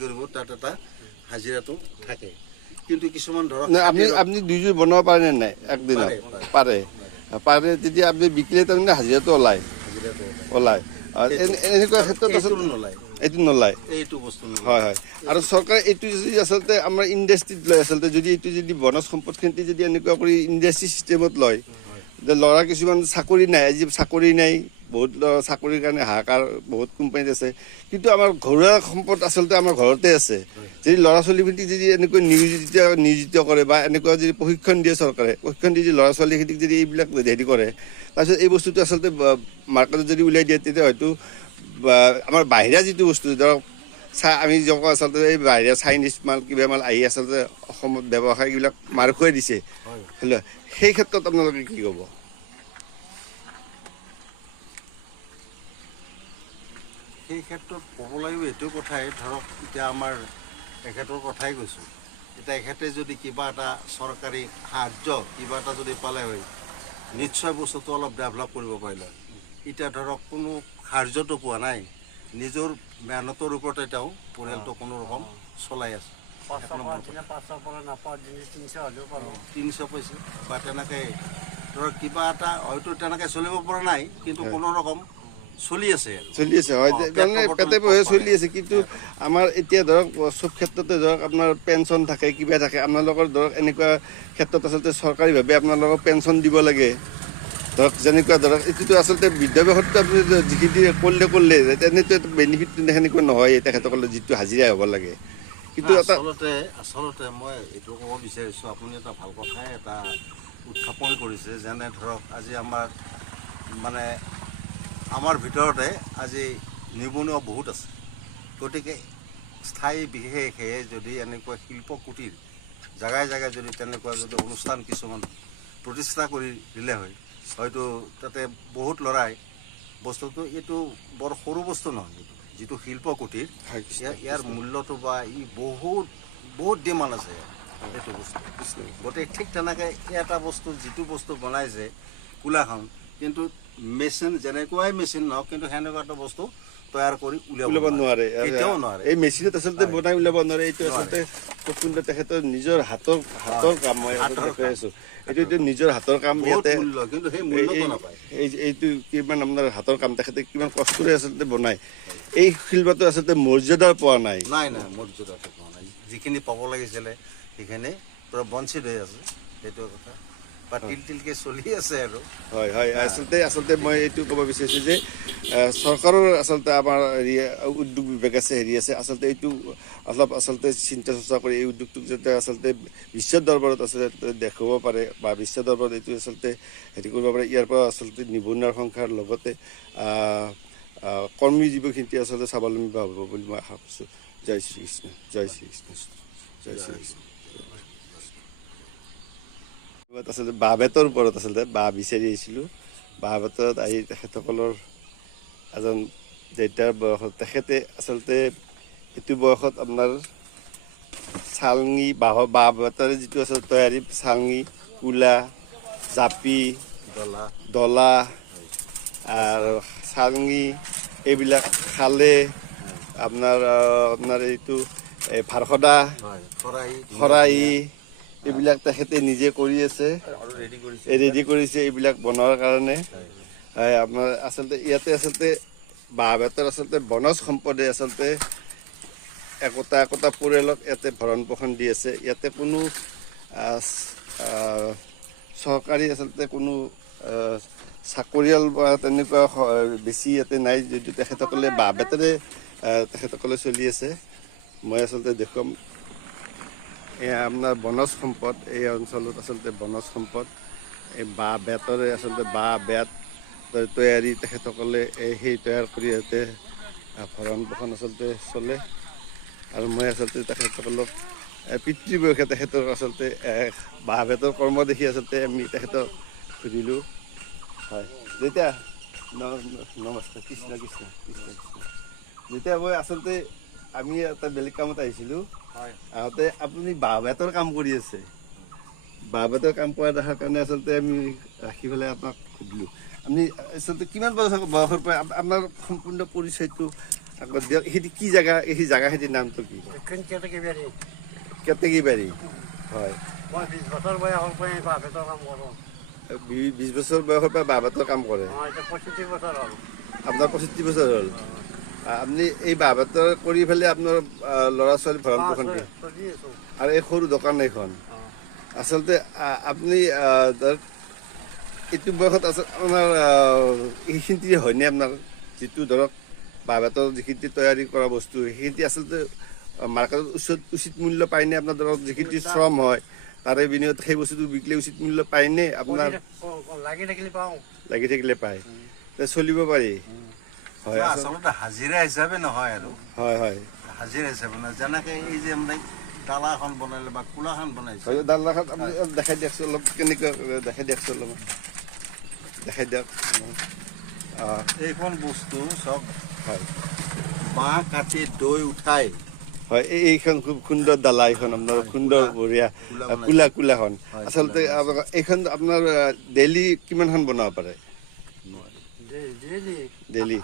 কৰিব তাত এটা হাজিৰাটো থাকে কিন্তু কিছুমান ধৰক আপনি দুইযোৰ বনাব পাৰে নে নাই একদিনত পাৰে পাৰে তেতিয়া আপনি বিকিলে তাৰমানে হাজিৰাটো ওলায় এনেকুৱা ক্ষেত্ৰত এইটো নোলায় এইটো বস্তু হয় হয় আৰু চৰকাৰে এইটো যদি আচলতে আমাৰ ইণ্ডাষ্ট্ৰীত লয় আচলতে যদি এইটো যদি বনজ সম্পদখিনি যদি এনেকুৱা কৰি ইণ্ডাষ্ট্ৰী চিষ্টেমত লয় যে ল'ৰা কিছুমান চাকৰি নাই আজি চাকৰি নাই বহুত ল'ৰা চাকৰিৰ কাৰণে হাহাকাৰ বহুত কোম্পানীত আছে কিন্তু আমাৰ ঘৰুৱা সম্পদ আচলতে আমাৰ ঘৰতে আছে যদি ল'ৰা ছোৱালীখিনিক যদি এনেকৈ নিয়োজিত কৰে বা এনেকুৱা যদি প্ৰশিক্ষণ দিয়ে চৰকাৰে প্ৰশিক্ষণ দি যদি ল'ৰা ছোৱালীখিনিক যদি এইবিলাক হেৰি কৰে তাৰপিছত এই বস্তুটো আচলতে মাৰ্কেটত যদি উলিয়াই দিয়ে তেতিয়া হয়তো আমাৰ বাহিৰা যিটো বস্তু ধৰক আমি যখন আচলতে এই বাহিৰা চাইনিজ মাল কিবা মাল আহি আচলতে অসমত ব্যৱসায়ীবিলাক মাৰ খুৱাই দিছে সেই ক্ষেত্ৰত আপোনালোকে কি ক'ব সেই ক্ষেত্ৰত ক'ব লাগিব এইটো কথাই ধৰক এতিয়া আমাৰ এখেতৰ কথাই কৈছোঁ এতিয়া এখেতে যদি কিবা এটা চৰকাৰী সাহাৰ্য কিবা এটা যদি পালে হয় নিশ্চয় বস্তুটো অলপ ডেভেলপ কৰিব পাৰিলে এতিয়া ধৰক কোনো সাহাৰ্যটো পোৱা নাই নিজৰ মেহনতৰ ওপৰতে তেওঁ পৰিয়ালটো কোনো ৰকম চলাই আছে 300 পাইছে বা তেনেকৈ ধৰক কিবা এটা হয়তো তেনেকৈ চলিব পৰা নাই কিন্তু কোনো ৰকম চলি আছে হয় তাৰমানে পেটে পঢ়ে চলি আছে কিন্তু আমাৰ এতিয়া ধৰক চব ক্ষেত্ৰতে ধৰক আপোনাৰ পেঞ্চন থাকে কিবা থাকে আপোনালোকৰ ধৰক এনেকুৱা ক্ষেত্ৰত আচলতে চৰকাৰীভাৱে আপোনালোকক পেঞ্চন দিব লাগে ধৰক যেনেকুৱা ধৰক এইটোতো আচলতে বৃদ্ধাৱস্থা আপুনি যিখিনি কৰিলে তেনেতো বেনিফিট সেনেকুৱা নহয় তেখেতসকলে যিটো হাজিৰা হ'ব লাগে কিন্তু আচলতে মই এইটো ক'ব বিচাৰিছোঁ আপুনি এটা ভাল কথাই এটা উত্থাপন কৰিছে যেনে ধৰক আজি আমাৰ ভিতৰতে আজি নিবনুৱা বহুত আছে গতিকে স্থায়ী বিশেষে যদি এনেকুৱা শিল্প কুটিৰ জেগাই জেগাই যদি তেনেকুৱা যদি অনুষ্ঠান কিছুমান প্ৰতিষ্ঠা কৰি দিলে হয় হয়তো তাতে বহুত ল'ৰাই বস্তুটো এইটো বৰ সৰু বস্তু নহয় যিটো শিল্প কুটিৰ ইয়াৰ মূল্যটো বা ই বহুত ডিমাণ্ড আছে এইটো বস্তু গতিকে ঠিক তেনেকৈ এটা বস্তু যিটো বস্তু বনাইছে কোলাখন কিন্তু মেচিন যেনেকুৱাই মেচিন নহওক কিন্তু সেনেকুৱা এটা বস্তু তৈয়াৰ কৰি উলিয়াব নোৱাৰে এই মেচিনত আচলতে বনাই উলিয়াব নোৱাৰে এইটো আচলতে তেখেতৰ নিজৰ হাতৰ কাম মই কৈ আছোঁ এইটো নিজৰ হাতৰ কাম ইয়াতে কিন্তু সেই মূল্যটো নাপায় এইটো কিমান আপোনাৰ হাতৰ কাম তেখেতে কিমান কষ্টৰে আচলতে বনায় এই শিল্পটো আচলতে মৰ্যাদা পোৱা নাই মৰ্যাদাটো পোৱা নাই যিখিনি পাব লাগিছিলে সেইখিনি পূৰা বঞ্চিত হৈ আছে সেইটো কথা বা তিলকে চলি আছে আৰু হয় হয় আচলতে মই এইটো ক'ব বিচাৰিছোঁ যে চৰকাৰৰ আচলতে আমাৰ হেৰি উদ্যোগ বিভাগ আছে আচলতে এইটো অলপ আচলতে চিন্তা চৰ্চা কৰি এই উদ্যোগটোক যাতে আচলতে বিশ্ব দৰবাৰত আচলতে দেখুৱাব পাৰে বা বিশ্ব দৰবাৰত এইটো আচলতে হেৰি কৰিব পাৰে ইয়াৰ পৰা আচলতে নিবনুৱাৰ সংখ্যাৰ লগতে কৰ্মজীৱীখিনি আচলতে স্বাৱলম্বী হ'ব বুলি মই আশা কৰিছোঁ জয় শ্ৰীকৃষ্ণ জয় শ্ৰীকৃষ্ণ জয় শ্ৰীকৃষ্ণ আচলতে বাঁহ বেতৰ ওপৰত আচলতে বাঁহ বিচাৰি আহিছিলোঁ বাঁহ বেতত আহি তেখেতসকলৰ এজন দেউতাৰ বয়সত তেখেতে আচলতে এইটো বয়সত আপোনাৰ চালঙি বাঁহ বেতৰে যিটো আচলতে তৈয়াৰী চালঙি কুলা জাপি ডলা আৰু চালঙি এইবিলাক খালে আপোনাৰ এইটো ভাৰখদা খৰাহি এইবিলাক তেখেতে নিজে কৰি আছে ৰেডি কৰিছে এইবিলাক বনোৱাৰ কাৰণে আপোনাৰ আচলতে ইয়াতে আচলতে বাঁহ বেতৰ আচলতে বনজ সম্পদে আচলতে একোটা পৰিয়ালক ইয়াতে ভৰণ পোষণ দি আছে ইয়াতে কোনো চৰকাৰী আচলতে কোনো চাকৰিয়াল বা তেনেকুৱা বেছি ইয়াতে নাই যদিও তেখেতসকলে বাঁহ বেতেৰে তেখেতসকলে চলি আছে মই আচলতে দেখুৱাম এয়া আপোনাৰ বনজ সম্পদ এই অঞ্চলত আচলতে বনজ সম্পদ এই বাঁহ বেতৰে আচলতে বাঁহ বেত তৈয়াৰী তেখেতসকলে সেই তৈয়াৰ কৰি ইয়াতে ভৰণ পোষণ আচলতে চলে আৰু মই আচলতে তেখেতসকলক পিতৃ বয়সে তেখেতৰ আচলতে বাঁহ বেতৰ কৰ্ম দেখি আচলতে আমি তেখেতক সুধিলোঁ হয় যেতিয়া নমস্কাৰ কৃষ্ণ কৃষ্ণ কৃষ্ণ কৃষ্ণ যেতিয়া মই আচলতে আমি এটা বেলেগ কামত আহিছিলোঁ আহোঁতে আপুনি বাঁহ বেতৰ কাম কৰি আছে বাঁহ বেতৰ কাম কৰা দেখাৰ কাৰণে আচলতে আমি ৰাখি পেলাই আপোনাক সুধিলোঁ আপুনি আচলতে কিমান বয়সৰ পৰা আপোনাৰ সম্পূৰ্ণ পৰিচয়টো আগত দিয়ক সেইটো কি জেগা এই জেগাখিনিৰ নামটো কি দক্ষিণ কেতেকীবাৰী কেতেকীবাৰী হয় মই 20 বছৰ বয়সৰ পৰাই বাঁহ বেতৰ কাম কৰোঁ 20 বছৰ বয়সৰ পৰা বাঁহ বেতৰ কাম কৰে এতিয়া 65 বছৰ হ'ল আপোনাৰ 65 বছৰ হ'ল আপুনি এই বাঁহ বেতৰ কৰি পেলাই আপোনাৰ ল'ৰা ছোৱালী ভৰণ পোষণ দিয়ে চলি আছোঁ আৰু এই সৰু দোকান এইখন আচলতে আপুনি ধৰক এইটো বয়সত আপোনাৰ এইখিনি হয়নে আপোনাৰ যিটো ধৰক বাঁহ বেতৰ যিখিনি তৈয়াৰী কৰা বস্তু সেইখিনি আচলতে মাৰ্কেটত উচিত মূল্য পায়নে আপোনাৰ ধৰক যিখিনি শ্ৰম হয় তাৰে বিনিময়ত সেই বস্তুটো বিকিলে উচিত মূল্য পায়নে আপোনাৰ লাগি থাকিলে পাওঁ লাগি থাকিলে পায় চলিব পাৰি হয় আচলতে হাজিৰা হিচাপে নহয় আৰু হয় হয় হাজিৰা হিচাপে নহয় যেনেকে এই যে মানে ডালাখন বনালে বা কোলাখন বনাইছে দালাখাত আপুনি দেখাই দিয়কচোন অলপ কেনেকুৱা দেখাই দিয়কচোন অলপ দেখাই দিয়ক এইখন বস্তু চব হয় বাঁহ কাটি দৈ উঠাই হয় এইখন খুব সুন্দৰ দালা এইখন আপোনাৰ সুন্দৰ বঢ়িয়া কোলাখন আচলতে এইখন আপোনাৰ ডেইলি কিমানখন বনাব পাৰে ডেইলি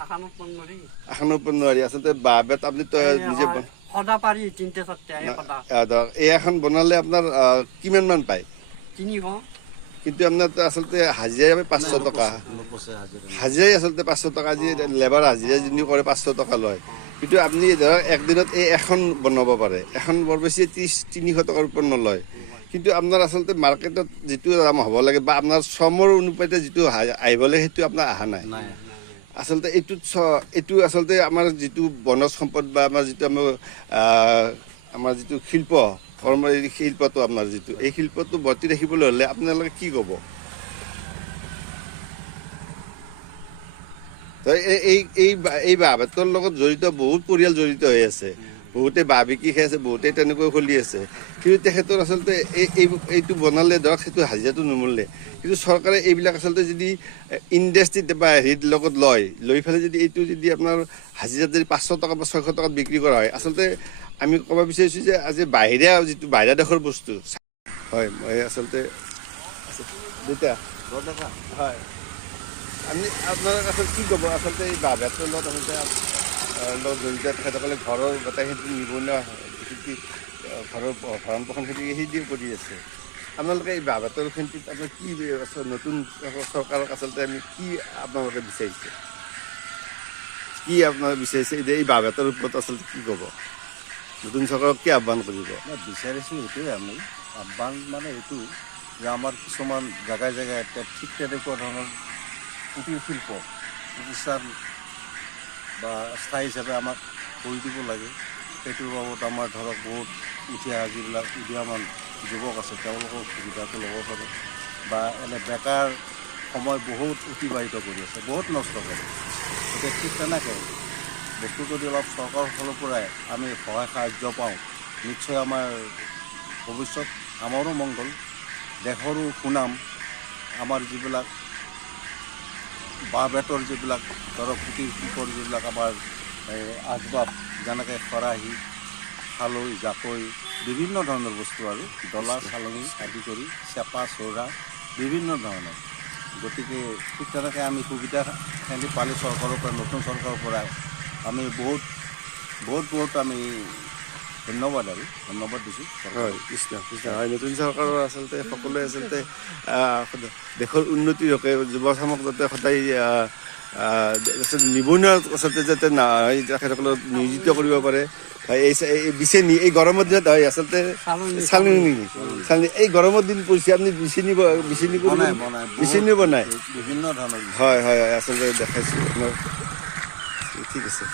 এখনৰ ওপৰত নোৱাৰি আচলতে বাঁহ বেত আপুনি নিজে সদা পাৰি 3-4 ধৰক এই এখন বনালে আপোনাৰ কিমান মান পায় 300 কিন্তু আপোনাৰ আচলতে হাজিৰা 500 টকা হাজিৰাই আচলতে 500 টকা যি লেবাৰ হাজিৰা যিনি কৰে 500 টকা লয় কিন্তু আপুনি ধৰক একদিনত এই এখন বনাব পাৰে এখন বৰ বেছি 300 টকাৰ ওপৰত নলয় কিন্তু আপোনাৰ আচলতে মাৰ্কেটত যিটো দাম হ'ব লাগে বা আপোনাৰ শ্ৰমৰ অনুপাতে যিটো আহিব লাগে সেইটো আপোনাৰ অহা নাই আচলতে এইটো আচলতে আমাৰ যিটো বনজ সম্পদ বা আমাৰ যিটো আমাৰ যিটো শিল্প কৰ্ম শিল্পটো আপোনাৰ যিটো এই শিল্পটো বৰ্তি ৰাখিবলৈ হ'লে আপোনালোকে কি ক'ব এই বাঁহ বেতৰ লগত জড়িত বহুত পৰিয়াল জড়িত হৈ আছে বহুতে বাঁহ বিকি খাই আছে বহুতে তেনেকৈ চলি আছে কিন্তু তেখেতৰ আচলতে এইটো বনালে ধৰক সেইটো হাজিৰাটো নমূলে কিন্তু চৰকাৰে এইবিলাক আচলতে যদি ইণ্ডাষ্ট্ৰীত বা হেৰিৰ লগত লৈ পেলাই যদি এইটো যদি আপোনাৰ হাজিৰা যদি 500 টকা বা 600 টকাত বিক্ৰী কৰা হয় আচলতে আমি ক'ব বিচাৰিছোঁ যে আজি বাহিৰা দেশৰ বস্তু হয় মই আচলতে দুটা হয় আমি আপোনালোক আচলতে কি ক'ব আচলতে এই বাঁহ বেতৰ লগত আচলতে লগত জড়িত তেখেতসকলে ঘৰৰ গোটেইখিনি নিবনুৱা যিখিনি ঘৰৰ ভৰণ পোষণ খেতি সেইদিও কৰি আছে আপোনালোকে এই বাঁহ বেতৰ খেতিত আপোনাৰ কি নতুন চৰকাৰক আচলতে আমি কি আপোনালোকে বিচাৰিছে কি আপোনালোকে বিচাৰিছে যে এই বাঁহ বেতৰ ওপৰত আচলতে কি ক'ব নতুন চৰকাৰক কি আহ্বান কৰিব বিচাৰিছোঁ এইটোৱে আমি আহ্বান মানে এইটো যে আমাৰ কিছুমান জেগাই জেগাই ঠিক তেনেকুৱা ধৰণৰ কুটিৰ শিল্প প্ৰতিষ্ঠান বা স্থায়ী হিচাপে আমাক কৰি দিব লাগে সেইটোৰ বাবদ আমাৰ ধৰক বহুত উঠি অহা যিবিলাক উদীয়মান যুৱক আছে তেওঁলোকৰ সুবিধাটো ল'ব পাৰে বা এনে বেকাৰ সময় বহুত অতিবাহিত কৰি আছে বহুত নষ্ট কৰে গতিকে ঠিক তেনেকৈ বস্তু যদি অলপ চৰকাৰৰ ফালৰ পৰাই আমি সহায় সাহাৰ্য পাওঁ নিশ্চয় আমাৰ ভৱিষ্যত আমাৰো মংগল দেশৰো সুনাম আমাৰ যিবিলাক বাঁহ বেতৰ যিবিলাক ধৰক কুটিৰ শিল্পৰ যিবিলাক আমাৰ আচবাব যেনেকৈ খৰাহী খালৈ জাকৈ বিভিন্ন ধৰণৰ বস্তু আৰু ডলা চালনী আদি কৰি চেপা চৌৰা বিভিন্ন ধৰণৰ গতিকে ঠিক তেনেকৈ আমি সুবিধাখিনি পালে চৰকাৰৰ পৰা নতুন চৰকাৰৰ পৰা আমি বহুত আমি ধন্যবাদ দিছোঁ হয় কৃষ্ণ হয় নতুন চৰকাৰৰ আচলতে সকলোৱে আচলতে দেশৰ উন্নতিৰ হকে যুৱ চামক যাতে সদায় নিবনুৱা আচলতে যাতে তেখেতসকলক নিয়োজিত কৰিব পাৰে এই গৰমৰ দিনত হয় আচলতে চালনী এই গৰমৰ দিন পৰিছে আপুনি বিচনি বনাই বিভিন্ন ধৰণৰ হয় হয় আচলতে দেখাইছোঁ ঠিক আছে